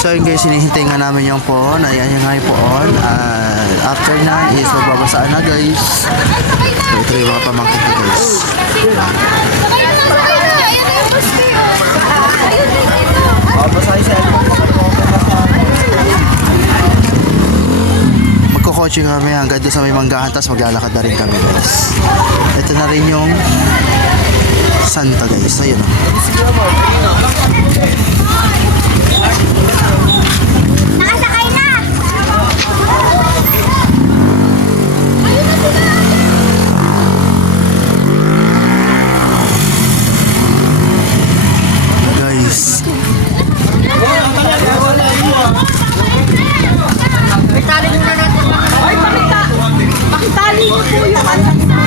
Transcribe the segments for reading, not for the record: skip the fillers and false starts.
So yun guys, hinihintay nga namin yung phone. Ayan yung nga yung phone. After na is magbabasaan na guys. So ito yung mga pamangkin ko guys. Magkukotse kami hanggang doon sa may manggahan, tapos maglalakad na rin kami guys. Ito na rin yung Santa guys. Ayun o. Nakasakay na! Ayun na sila! Guys. Pakitali nyo na natin. Ay, pakitali nyo po yung anak na.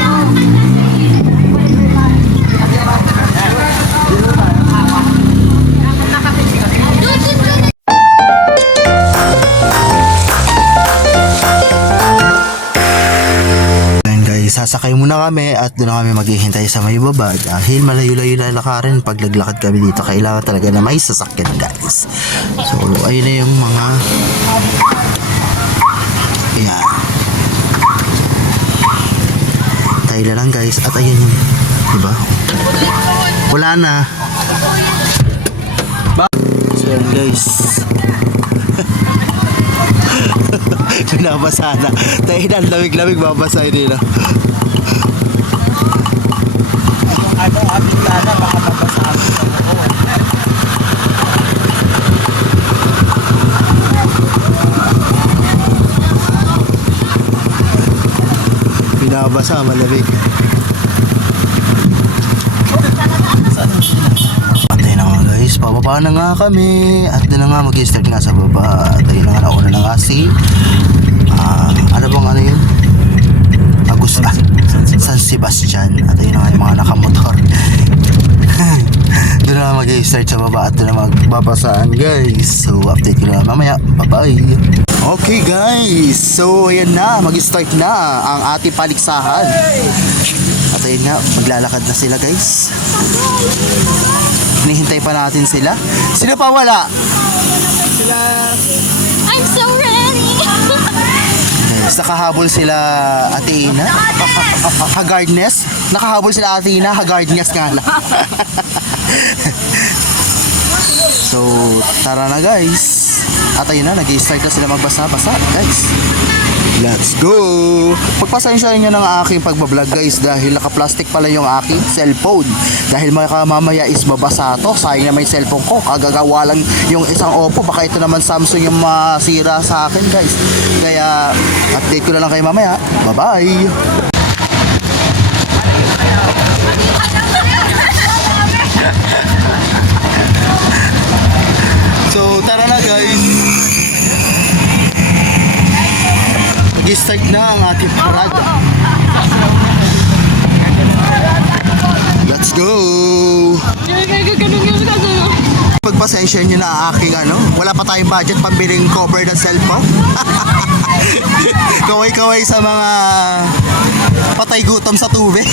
Sasakay muna kami at doon na kami maghihintay sa may baba dahil malayo-layo lalakarin pag naglakad kami dito. Kailangan talaga na may sasakyan guys. So ayun na yung mga ayan, tayo na lang guys. At ayun yung diba, wala na. So yun guys. Nabasa na. Tayo na, lamig-lamig, babasa nila. Ano, ating lana, baka mabasa sa buko. Pinabasa, malamig. Patay na nga guys, pababa na nga kami. At doon na nga mag-start nga sa baba. At ayun na nga, nauna na nga si ano bang ano yun? San Sebastian. At ayun na nga yung mga nakamotor. Doon na mag-start sa baba at doon na magbabasaan guys. So update ko na mamaya. Bye bye. Okay guys, so ayan na, mag-start na ang ating paligsahan. At ayun nga, maglalakad na sila guys. Hinihintay pa natin sila. Sino pa wala? Sila. I'm so ready! Guys, nakahabol sila Ate Ina. Hagardness. Nakahabol sila Ate Ina. Hagardness nga lang. So, tara na guys. At ayun na, nag-i-start na sila magbasa-basa guys. Let's go! Pagpasensyahan nyo ng aking pagbablog guys dahil naka-plastic pala yung aking cellphone. Dahil mamaya is babasa to. Sayang na may cellphone ko. Kagagawa lang yung isang Oppo. Baka ito naman Samsung yung masira sa akin guys. Kaya update ko na lang kayo mamaya. Bye-bye! So tara na guys. Nag-start na ang ating parade. Let's go! Pagpasensya nyo na aking ano, wala pa tayong budget pambiling cover ng cellphone. Kaway-kaway sa mga patay gutom sa tubig.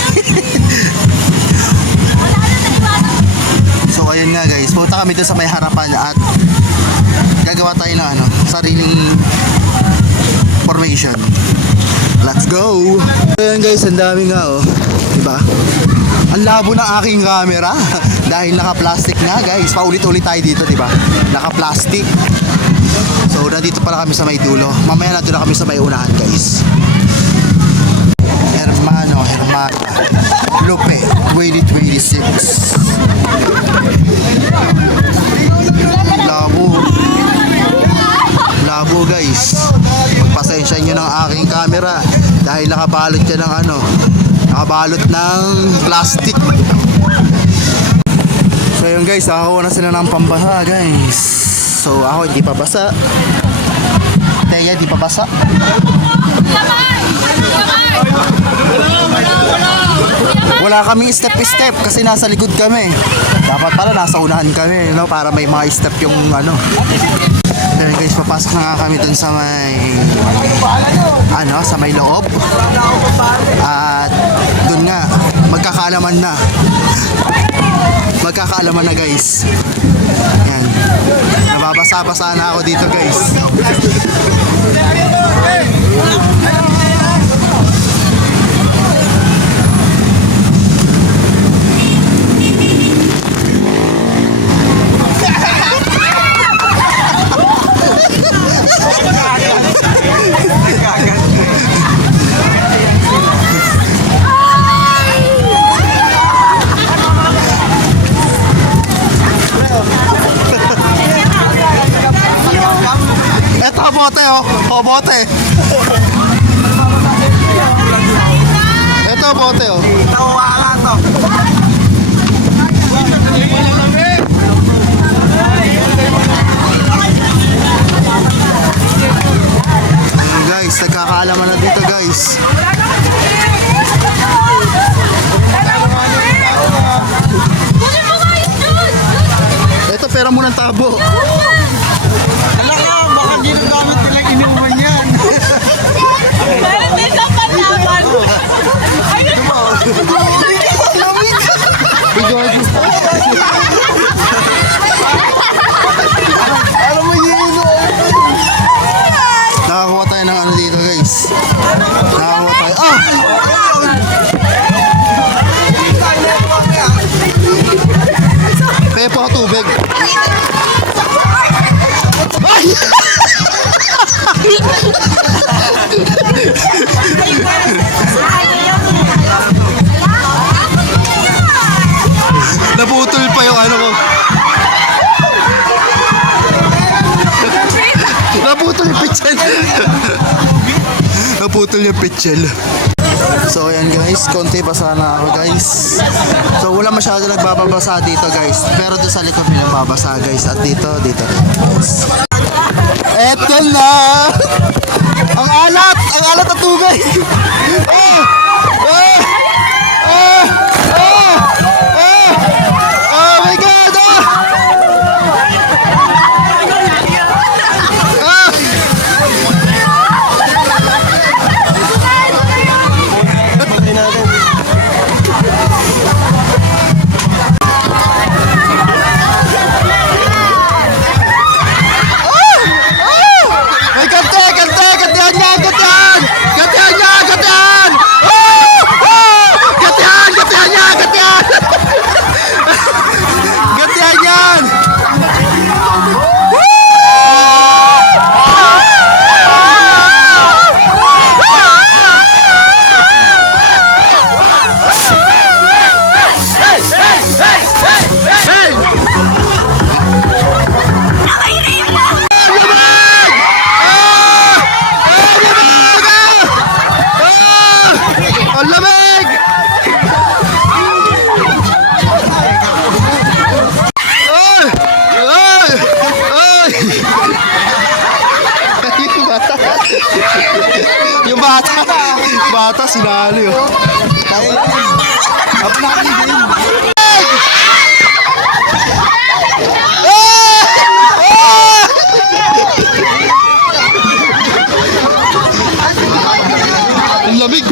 So ayun nga guys, punta kami dun sa may harapan at gagawa tayo ng ano, sariling formation. Let's go! Ayan guys, ang dami nga oh. Diba? Ang labo ng aking camera dahil naka-plastic na guys. Paulit-ulit tayo dito, diba? Naka-plastic. So nandito pala kami sa may dulo. Mamaya natin na kami sa may unahan guys. Hermana Lupe 2026. Labo guys. Magpasensya nyo ng aking camera dahil nakabalot yan ng ano, nakabalot ng plastic. So yun guys, nakakuha na sila ng pambasa guys. So ako hindi pa basa. Teya hindi pa basa. Wala kaming step-step kasi nasa likod kami. Dapat pala nasa unahan kami, no? Para may mga step yung ano. Then guys, papasok na nga kami dun sa may ano, sa may loob. At dun nga magkakaalaman na. Magkakaalaman na guys. Yan. Nababasa-basa na ako dito guys. Eto, bote oh. O, bote. Eto, bote oh. Nawala to. Guys, nagkakaalaman na dito guys. Eto, pera mo ng tabo. Alam ka, baka ginagamit nilang inuman yan. Meron din sa panlaban. Alam mo yun, Nakakuha tayo ng ano dito guys. Nakakuha tayo. Ah! Pepo tubig. Ay! Naputol pa yung ano ko. Naputol yung pitchel. Naputol yung pitchel. So ayan guys, konti pa sana ako guys. So wala masyado nagbababasa dito guys. Pero doon sa likod may nagbabasa guys. At dito rin guys. Eto na! Ang alat! Ang alat ng tubig! Oh! Oh! Oh! Oh! Oh! Oh my God! Oh! Ah! Ay, kante! Kante! Kantehan niya! Kantehan! Kantehan niya! Kantehan! Oh! Oh! Kantehan! Kantehan niya! Kantehan! Kantehan yan! Hey! Ang lamig! Ay! Ay! Ay! Yung bata. Yung bata. Bata sinali oh. Ang lamig.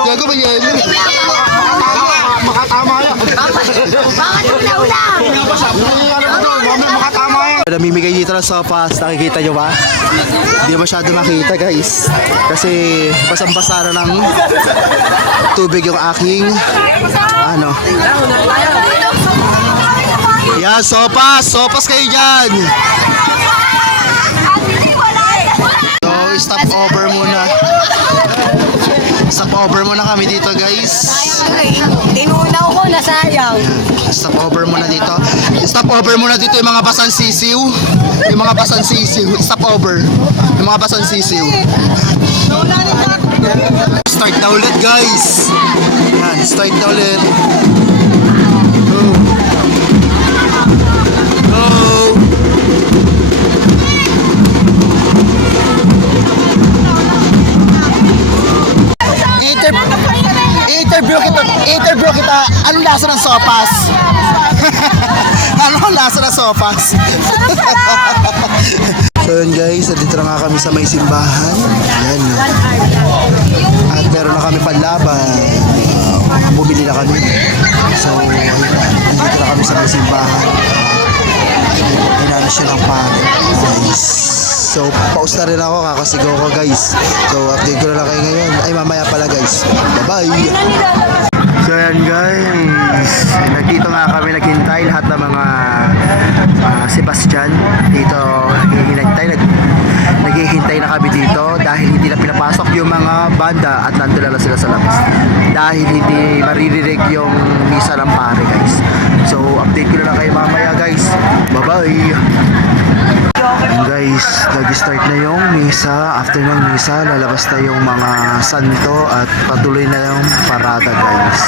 Gago ba yan? makatama yan. Makatama yan. Namimigay dito ng sopas, nakikita nyo ba? Hindi masyado makita guys. Kasi basang-basa na ng tubig yung aking ano. Yan, sopas! Sopas kayo dyan! So, stop over muna. Stop over muna kami dito guys. Tinunaw ko, nasayang. Stop over muna dito. Stop over muna dito yung mga basan sisiw. Yung mga basan sisiw. Stop over. Yung mga basan sisiw. Start na ulit guys. Yan, start na ulit. Go. Interview kita. Anong lasa ng sopas? Anong lasa ng sopas? So So yun guys, nandito na nga kami sa may simbahan. Ayan. At meron na kami panlaban. Bumili na kami. So, ayun na. Nandito na kami sa may simbahan. Inano siya ng pare. Guys. So, pause na rin ako. Kakasigaw ko guys. So, update ko na lang kayo ngayon. Ay, mamaya pala guys. Bye-bye! So ayan guys, nandito nga kami naghintay lahat ng mga Sebastian dito naghihintay na kami dito dahil hindi na pinapasok yung mga banda at nandun na sila sa labas dahil hindi maririnig yung misa ng pare guys. So update ko na lang kayo mamaya guys. Bye bye! Guys, nag-start na yung misa. After ng misa, lalabas na yung mga santo at patuloy na yung parada guys.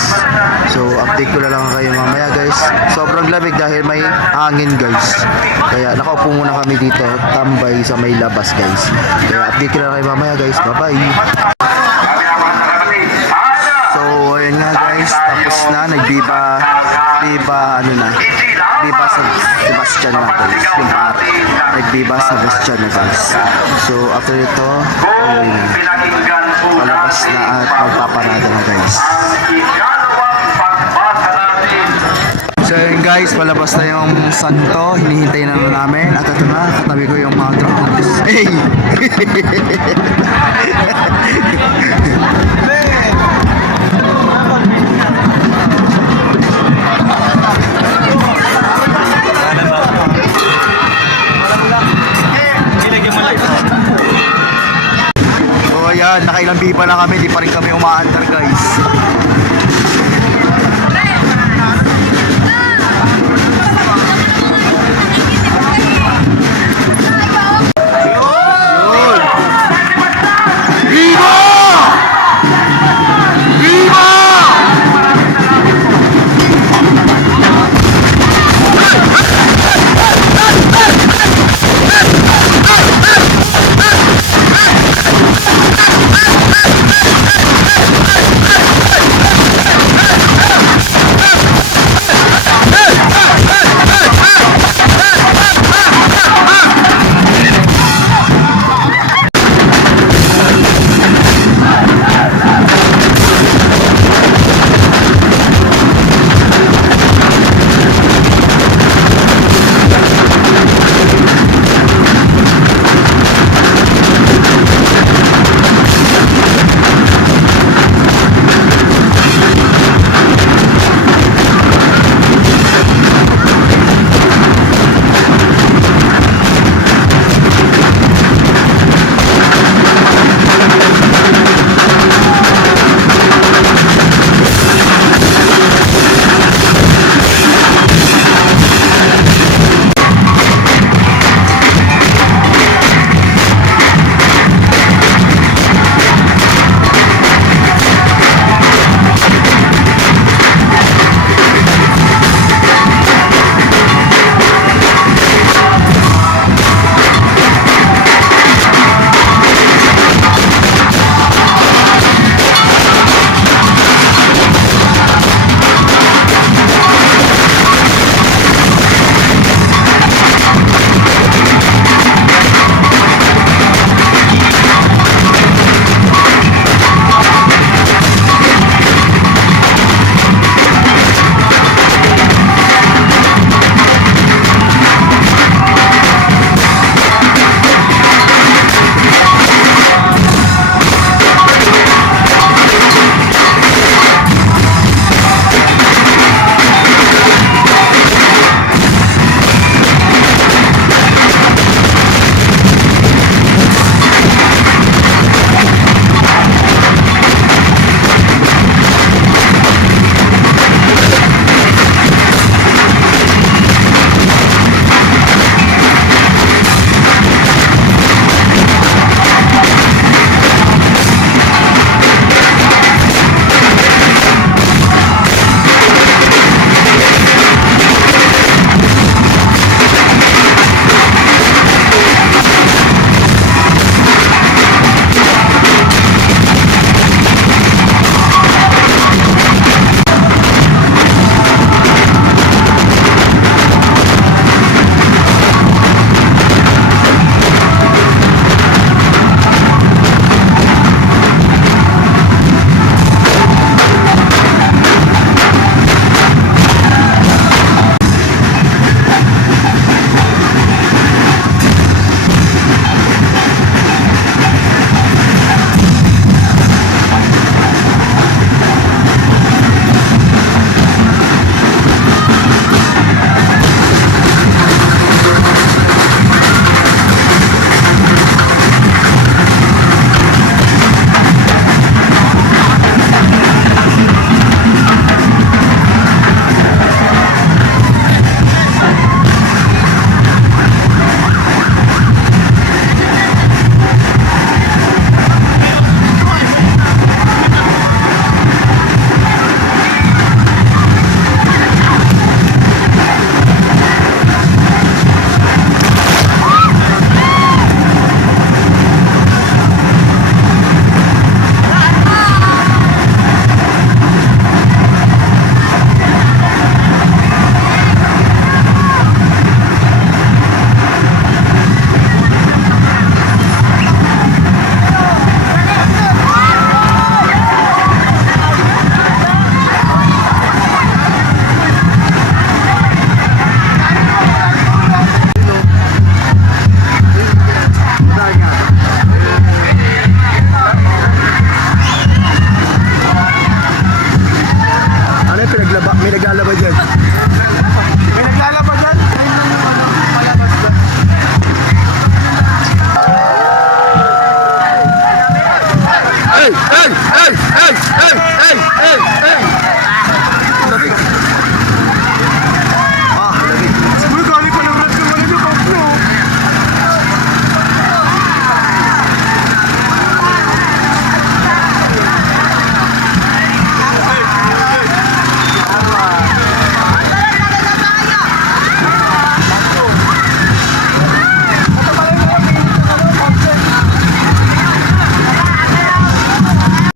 So, update ko na lang kayo mamaya guys. Sobrang lamig dahil may hangin guys. Kaya nakaupo muna kami dito, tambay sa may labas guys. Kaya update ko na lang kayo mamaya guys. Bye-bye! So, ayan nga guys, tapos na, nagbiba sa Sebastian na guys, yung pare. Nagbiba sa Sebastian na guys. So, after ito, palabas na at magpaparada na guys. So yun guys, palabas na yung santo, hinihintay na namin at ito na, katabi ko yung mga drums. Hey! So ayan, nakailang biba na kami, di pa rin kami umaandar guys.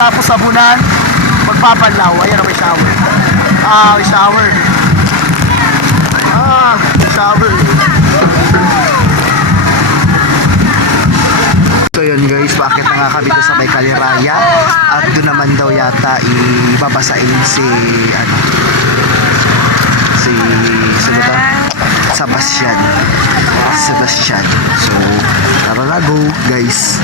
Tapos sabunan, magpapalaw. Ayan, may shower. May shower. May shower. So yun guys, bakit na nga kami doon sa may Kaliraya at doon naman daw yata ibabasain si sino ba? Sebastian. So tara na, go guys.